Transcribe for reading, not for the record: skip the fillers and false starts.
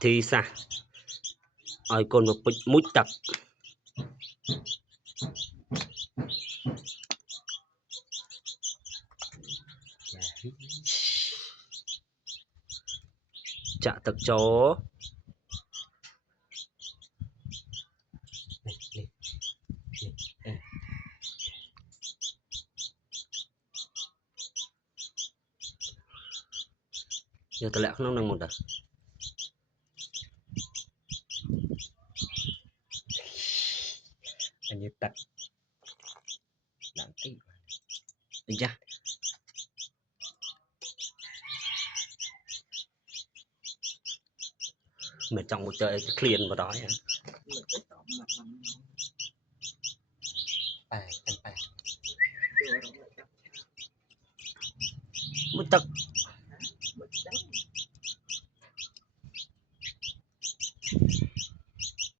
thì xa ai con một mũi tập chạ tập chó giờ tôi lại không nâng một đợt anh như tật đáng tiếc đi ra mình trong một chơi clean vào đó nha một tật